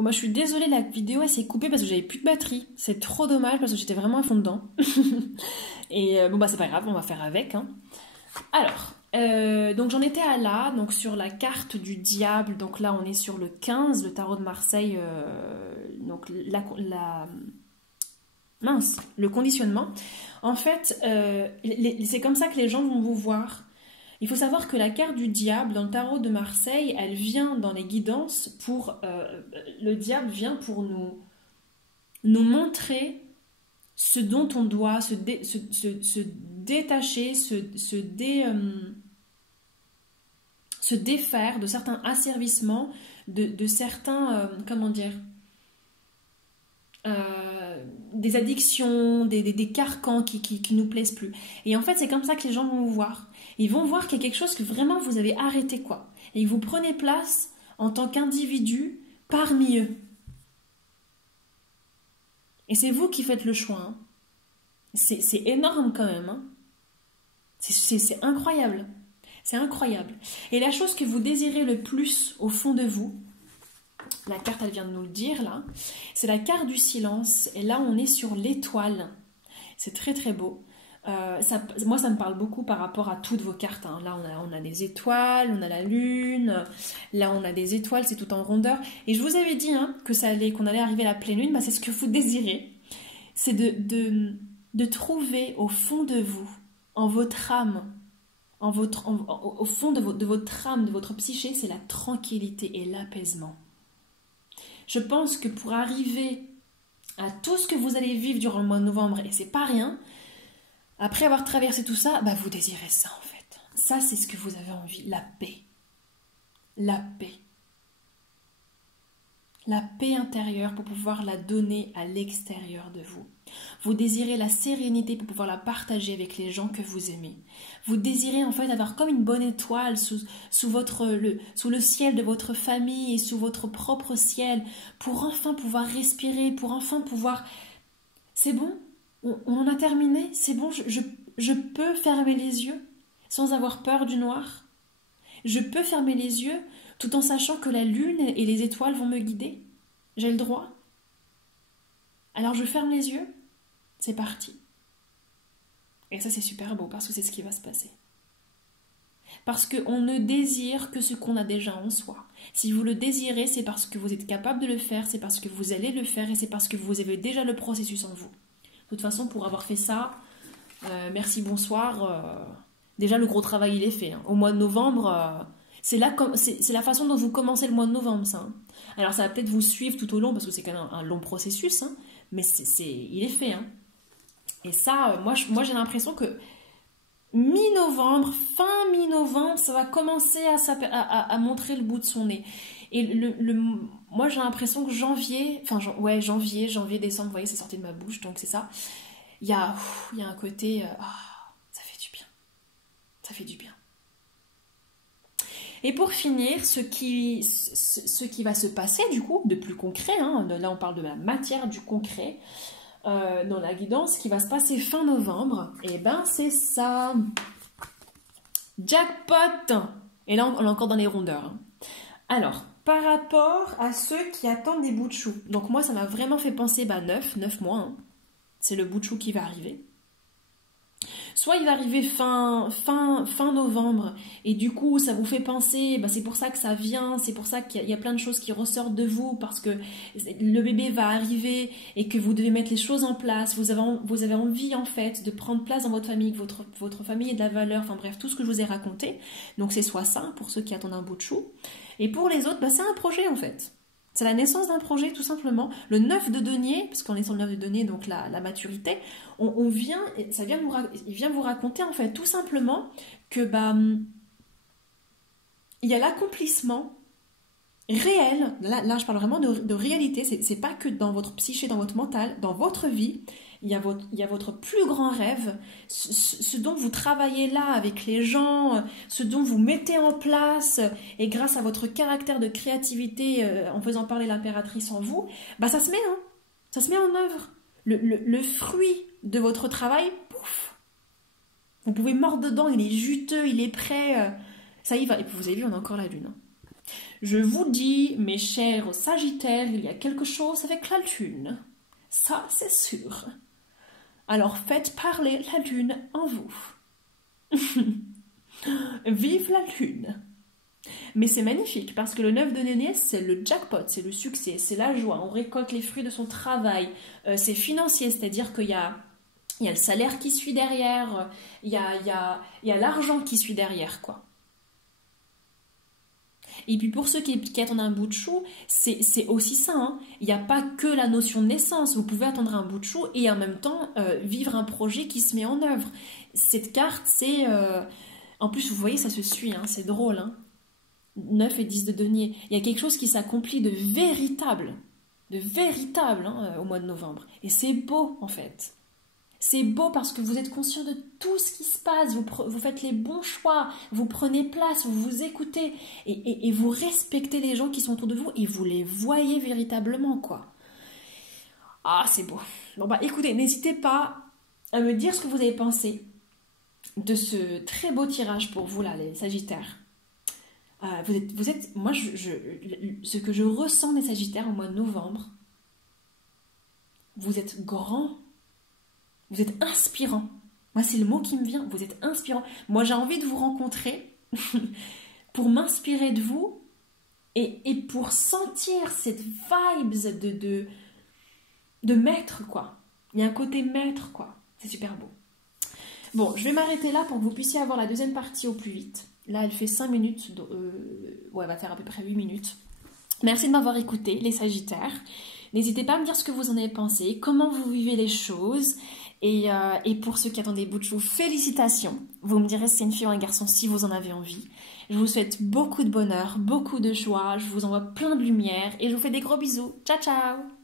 Bon bah je suis désolée, la vidéo elle s'est coupée parce que j'avais plus de batterie. C'est trop dommage parce que j'étais vraiment à fond dedans. Et bon bah c'est pas grave, on va faire avec. Hein. Alors, donc j'en étais à là, donc sur la carte du diable. Donc là on est sur le 15, le tarot de Marseille. Donc mince, le conditionnement. En fait, c'est comme ça que les gens vont vous voir. Il faut savoir que la carte du diable dans le tarot de Marseille, elle vient dans les guidances pour... le diable vient pour nous montrer ce dont on doit se détacher, se défaire de certains asservissements, de certains... comment dire des addictions, des carcans qui nous plaisent plus. Et en fait, c'est comme ça que les gens vont vous voir. Ils vont voir qu'il y a quelque chose que vraiment vous avez arrêté, quoi. Et vous prenez place en tant qu'individu parmi eux. Et c'est vous qui faites le choix. Hein. C'est énorme quand même. Hein. C'est incroyable. C'est incroyable. Et la chose que vous désirez le plus au fond de vous, la carte elle vient de nous le dire là, c'est la carte du silence. Et là on est sur l'étoile. C'est très très beau. Moi ça me parle beaucoup par rapport à toutes vos cartes. Hein. Là on a des étoiles, on a la lune, là on a des étoiles, c'est tout en rondeur. Et je vous avais dit hein, qu'on allait arriver à la pleine lune, bah, c'est ce que vous désirez. C'est de trouver au fond de vous, en votre âme, au fond de votre âme, de votre psyché, c'est la tranquillité et l'apaisement. Je pense que pour arriver à tout ce que vous allez vivre durant le mois de novembre, et c'est pas rien, après avoir traversé tout ça, bah vous désirez ça en fait. Ça, c'est ce que vous avez envie, la paix. La paix. La paix intérieure pour pouvoir la donner à l'extérieur de vous. Vous désirez la sérénité pour pouvoir la partager avec les gens que vous aimez. Vous désirez en fait avoir comme une bonne étoile sous le ciel de votre famille et sous votre propre ciel pour enfin pouvoir respirer, pour enfin pouvoir... C'est bon, on en a terminé, c'est bon, je peux fermer les yeux sans avoir peur du noir. Je peux fermer les yeux tout en sachant que la lune et les étoiles vont me guider. J'ai le droit. Alors je ferme les yeux, c'est parti. Et ça c'est super beau parce que c'est ce qui va se passer. Parce qu'on ne désire que ce qu'on a déjà en soi. Si vous le désirez, c'est parce que vous êtes capable de le faire, c'est parce que vous allez le faire et c'est parce que vous avez déjà le processus en vous. De toute façon, pour avoir fait ça, merci, bonsoir. Déjà le gros travail il est fait. Hein. Au mois de novembre... C'est la façon dont vous commencez le mois de novembre, ça. Hein. Alors, ça va peut-être vous suivre tout au long, parce que c'est quand même un long processus, hein, mais il est fait. Hein. Et ça, moi j'ai l'impression que mi-novembre, fin mi-novembre, ça va commencer à montrer le bout de son nez. Et moi, j'ai l'impression que janvier, décembre, vous voyez, c'est sorti de ma bouche, donc c'est ça. Il y a un côté, ça fait du bien. Ça fait du bien. Et pour finir, ce qui va se passer du coup, de plus concret, hein, là on parle de la matière, du concret, dans la guidance, qui va se passer fin novembre, et ben c'est ça. Jackpot. Et là on est encore dans les rondeurs. Hein. Alors, par rapport à ceux qui attendent des bouts de chou, donc moi ça m'a vraiment fait penser 9 mois, hein. C'est le bout de chou qui va arriver. Soit il va arriver fin novembre et du coup ça vous fait penser, c'est pour ça que ça vient, c'est pour ça qu'il y a plein de choses qui ressortent de vous parce que le bébé va arriver et que vous devez mettre les choses en place, vous avez envie en fait de prendre place dans votre famille, que votre famille ait de la valeur, enfin bref, tout ce que je vous ai raconté. Donc c'est soit ça pour ceux qui attendent un bout de chou et pour les autres, c'est un projet en fait. C'est la naissance d'un projet, tout simplement. Le 9 de denier, parce qu'on est sur le 9 de denier, donc la maturité, il vient vous raconter, en fait, tout simplement, que il y a l'accomplissement réel, là je parle vraiment de réalité, c'est pas que dans votre psyché, dans votre mental, dans votre vie, il y a votre plus grand rêve, ce dont vous travaillez là avec les gens, ce dont vous mettez en place, et grâce à votre caractère de créativité, en faisant parler l'impératrice en vous, ça se met, hein, ça se met en œuvre. Le fruit de votre travail, pouf, vous pouvez mordre dedans, il est juteux, il est prêt, ça y va. Et puis vous avez vu, on a encore la lune. Hein. Je vous dis, mes chers Sagittaires, il y a quelque chose avec la lune. Ça, c'est sûr. Alors faites parler la lune en vous. Vive la lune. Mais c'est magnifique parce que le 9 de denier, c'est le jackpot, c'est le succès, c'est la joie. On récolte les fruits de son travail. C'est financier, c'est-à-dire qu'il y a le salaire qui suit derrière, il y a l'argent qui suit derrière, quoi. Et puis pour ceux qui attendent un bout de chou, c'est aussi ça. Hein. Il n'y a pas que la notion de naissance. Vous pouvez attendre un bout de chou et en même temps vivre un projet qui se met en œuvre. Cette carte, c'est... En plus, vous voyez, ça se suit, hein, c'est drôle. Hein. 9 et 10 de denier. Il y a quelque chose qui s'accomplit de véritable hein, au mois de novembre. Et c'est beau, en fait. C'est beau parce que vous êtes conscient de tout ce qui se passe, vous faites les bons choix, vous prenez place, vous vous écoutez et vous respectez les gens qui sont autour de vous et vous les voyez véritablement, quoi. Ah, c'est beau. Bon, bah écoutez, n'hésitez pas à me dire ce que vous avez pensé de ce très beau tirage pour vous, là, les Sagittaires. Vous êtes moi, ce que je ressens des Sagittaires au mois de novembre, vous êtes grand. Vous êtes inspirant. Moi, c'est le mot qui me vient. Vous êtes inspirant. Moi, j'ai envie de vous rencontrer pour m'inspirer de vous et pour sentir cette vibes de maître, quoi. Il y a un côté maître, quoi. C'est super beau. Bon, je vais m'arrêter là pour que vous puissiez avoir la deuxième partie au plus vite. Là, elle fait 5 minutes. Ouais, elle va faire à peu près 8 minutes. Merci de m'avoir écouté, les Sagittaires. N'hésitez pas à me dire ce que vous en avez pensé, comment vous vivez les choses. Et pour ceux qui attendent des bouts de chou, félicitations. Vous me direz si c'est une fille ou un garçon si vous en avez envie. Je vous souhaite beaucoup de bonheur, beaucoup de joie. Je vous envoie plein de lumière et je vous fais des gros bisous. Ciao, ciao!